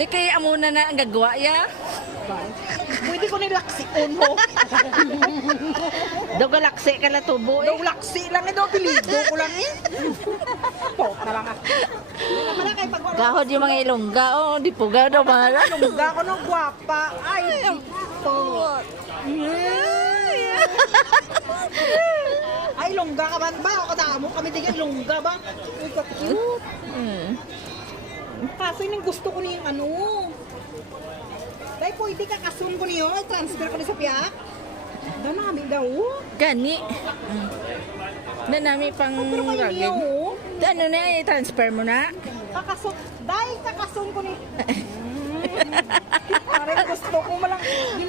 Di kaya amo na ang gagawa ya. Pwede ko nilaksiun mo. Do galaksi ka la tubo Daw laksi lang ito, pilido ko lang eh. Pot na lang ako. Wala kayo pag Gahod yung mga ilongga. Oh, di pugaw daw mga. Lungga ko ng gwapa. Ay, pot. Ay, lungga ka ba? Ba, ako damo kami tigil lungga ba? Uy, ka-cute. Kaso yung gusto ko na yung ano. Dahil pwede ka kasum ko niyo, transfer ko na sa piyak. Daw namin daw. Gani. Na nami pang Pero kayo niyo, ragin. Ano na, i-transfer mo na? kakasum. Dahil kakasum ko ni. Parang gusto ko malang.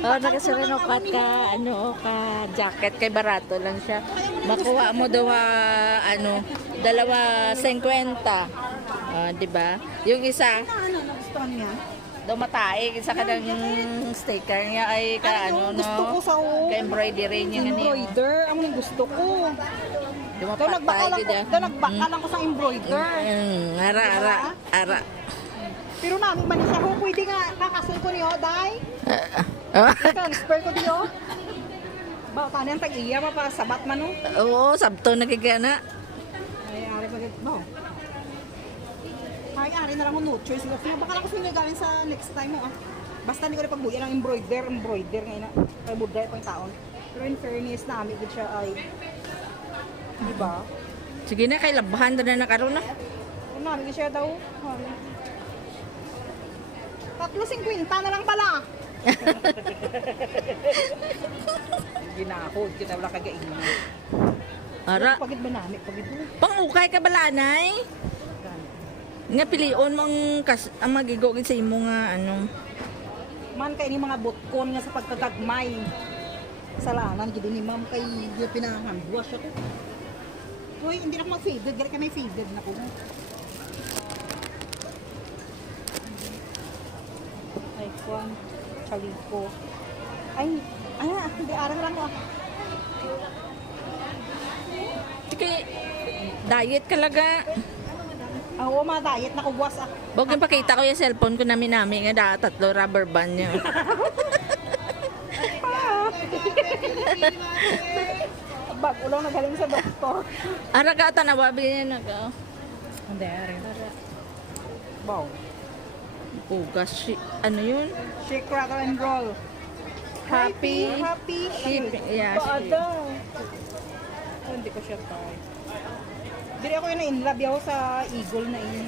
Oh, nagasurunokat ka, ano, ka jacket, kay barato lang siya. Makuha mo daw, ano, 2.50. Di ba? Yung isa, Ano, nagustuhan niya? daw matae, isa ka ng sticker niya ay ka, ano, no? Gusto ko sa Ka embroidery niya nga niyo. embroider. Ang gusto ko. Daw Dumapatay, nagbaka lang ko sa embroider. Ara. Pero namin man siya ko, pwede nga kakasum ko niyo, Day. Transfer ko niyo. Ba, paano yung tag-iya pa sabat man no? Oo, sabto nagigana. Ay, ari pa dito. No. Ay, ari na lang mo no choice. Baka lang ko sunya galing sa next time mo ah. Basta hindi ko na pagbuya ng embroider ngayon na. Kaya buday pa yung taon. Pero in fairness namin din siya ay, di ba? Sige na, kay labahan na nakaroon na. Ano namin siya daw. 3.50 na lang pala. Ginahod kita wala kagaingin. Ara, Pagid ba namin? Pagid mo. pangukay ka balanay. Nga pilion mong ang magigogin sa imo nga ano. Man kay ni mga botkon nga sa pagkagagmay. Salanan gid ni ma'am kay di pinahambuas siya ko. Hoy, hindi na ako mag-faded, gali ka may faded na ko. Ay, kwan, chaliko. Ay, hindi arang lang ko. Sige, diet ka laga. Oo, mga diet na kubuas ah. Bog yung pakita ko yung cellphone ko nami nga da 3 rubber band niya. Bago lang nagaling sa doktor. Ara ka tanawabi niya naga. Hindi, arang. Wow. Ugas, ano yun? Shake, rattle, and roll. Happy. Shake. Yeah, Baada. Oh, hindi ko siya tayo. Dili ako yun na in love yaw sa eagle na yun.